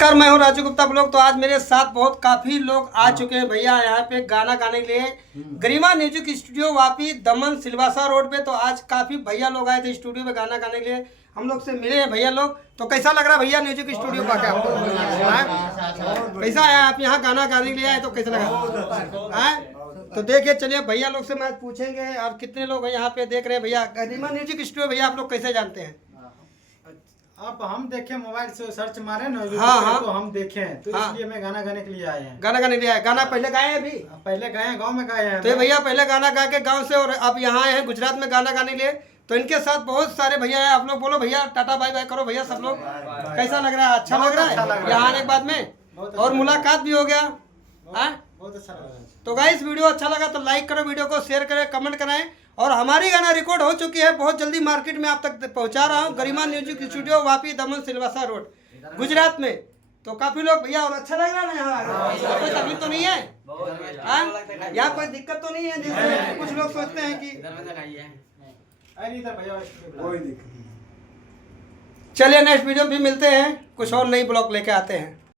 नमस्कार, मैं हूं राजू गुप्ता ब्लॉग। तो आज मेरे साथ काफी लोग आ चुके हैं भैया यहाँ पे गाना गाने के लिए। गरिमा म्यूजिक स्टूडियो वापी दमन सिलवासा रोड पे। तो आज काफी भैया लोग आए थे स्टूडियो पे गाना गाने के लिए। हम लोग से मिले हैं भैया लोग। तो कैसा लग रहा है भैया म्यूजिक स्टूडियो का? क्या कैसा आया आप यहाँ गाना गाने के लिए आए तो कैसा लगा? तो देखिए, चलिए भैया लोग से मैं पूछेंगे और कितने लोग हैं यहाँ पे देख रहे हैं। भैया गरिमा म्यूजिक स्टूडियो भैया आप लोग कैसे जानते हैं? आप हम देखे मोबाइल से सर्च मारे ना हाँ। तो हम देखे हैं, तो इसलिए मैं गाना गाने के लिए आए हैं। गाना गाने के लिए आए? गाना पहले गाए हैं? अभी पहले गाए हैं, गांव में गाए हैं। तो भैया पहले गाना गा के गांव से और अब यहाँ आए हैं गुजरात में गाना गाने के लिए। तो इनके साथ बहुत सारे भैया हैं। आप लोग बोलो भैया, टाटा बाय बाय करो भैया सब लोग। कैसा लग रहा है? अच्छा लग रहा है यहाँ आने के बाद में, और मुलाकात भी हो गया। बहुत अच्छा लग रहा है। तो गाइस, वीडियो अच्छा लगा तो लाइक करो, वीडियो को शेयर करें, कमेंट कराएं। और हमारी गाना रिकॉर्ड हो चुकी है, बहुत जल्दी मार्केट में आप तक पहुंचा रहा हूं। गरिमा म्यूजिक स्टूडियो वापी दमन सिलवासा रोड गुजरात में। तो काफी लोग भैया, और अच्छा लग रहा है ना यहाँ? कोई तकलीफ तो नहीं है? यहाँ कोई दिक्कत तो नहीं है? जैसे कुछ लोग सोचते हैं कि चलिए नेक्स्ट वीडियो भी मिलते हैं, कुछ और नई ब्लॉग लेके आते हैं।